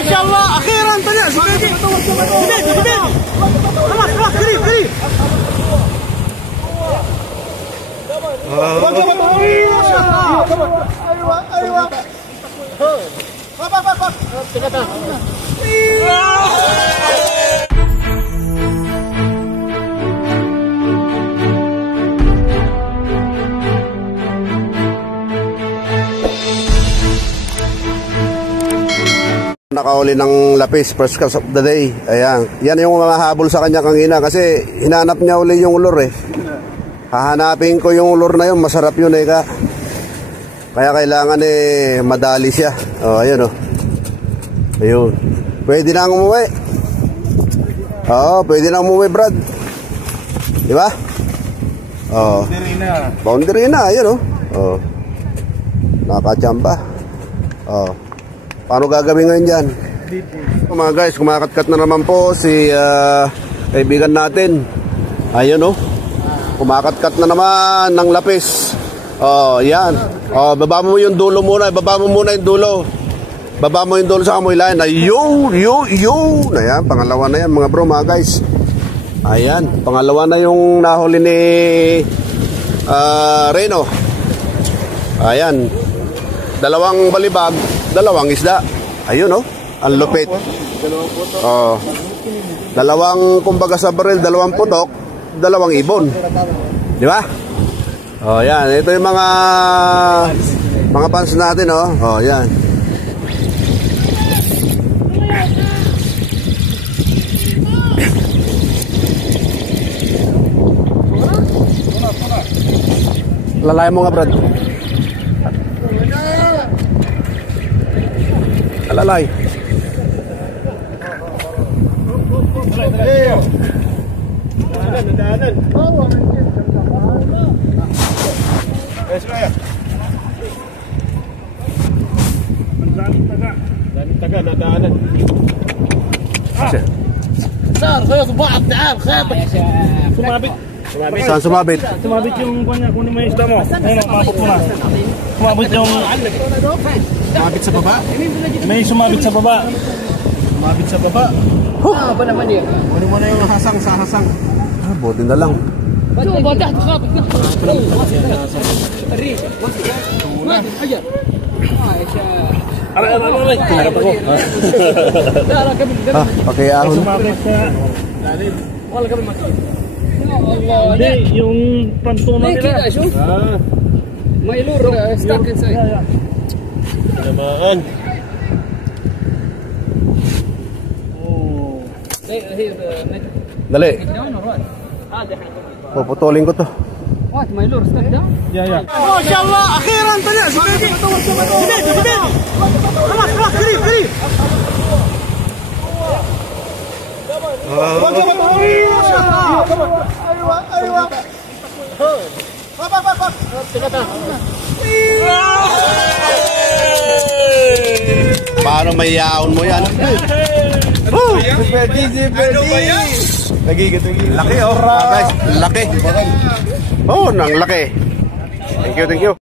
ما شاء الله اخيرا طلع زبيدي زبيدي خلاص خلاص قريب قريب ما شاء الله ايوه ايوه Nakahuli ng lapis, first catch of the day. Ayan, yan yung mahahabol sa kanya kanina kasi hinanap niya uli yung ulor eh. Hahanapin ko yung ulor na yun, masarap yun eh ka. Kaya kailangan eh madali siya. Oh, ayun oh. Ayun. Pwede na umuwi. Oo, pwede na umuwi, Brad. Di ba? Oh. Boundary na, ayun oh. Oh. Nakachamba. Oh. Paano gagawin ngayon dyan? Mga guys, kumakatkat na naman po si kaibigan natin. Ayun oh. Kumakatkat na naman ng lapis. Oh, yan. Oh, baba mo yung dulo muna. Baba mo muna yung dulo. Baba mo yung dulo sa kamoy line. Ayun. Ayan, pangalawa na yan mga bro, mga guys. Ayan, pangalawa na yung nahuli ni Reno. Ayan. Dalawang balibag, dalawang isda. Ayun oh, ang lupit. Oh. Dalawang kumbaga sa baril, dalawang putok, dalawang ibon. Di ba? Oh, yan. Ito yung mga fans natin oh. Oh, yan. Lalay mo nga, Brad. Alalay. Nadaanan. Taga nadaanan. Sir, kayo subab daan, khayat. Sumabit. Saan sumabit? Sumabit yung kunya, kunin mo yung isda mo. Ayun, mabot mo na. Sumabit yung sumabit sa baba? May sumabit sa baba. Sumabit sa baba. Ah, apa naman yun? Kunin mo na yung hasang sa hasang. Ah, buti na lang. Bato, bato, tukap. Ari, ajar. Aray. Harap ako. Ah, pakiahon. Sumabit sa lalim. Wala kami masuk. Hindi, yung pantunan nila. Ah. May luro, stuck inside. Namaan. Dali. Puputulin ko to. What, may lure stuck down? Yeah. ما شاء الله اخيرا طلع زبيدي زبيدي خلاص خلاص قريب قريب ما شاء الله ايوه Paano may yaon mo yan? Laki oh. Guys, laki. Oh, nang laki. Thank you.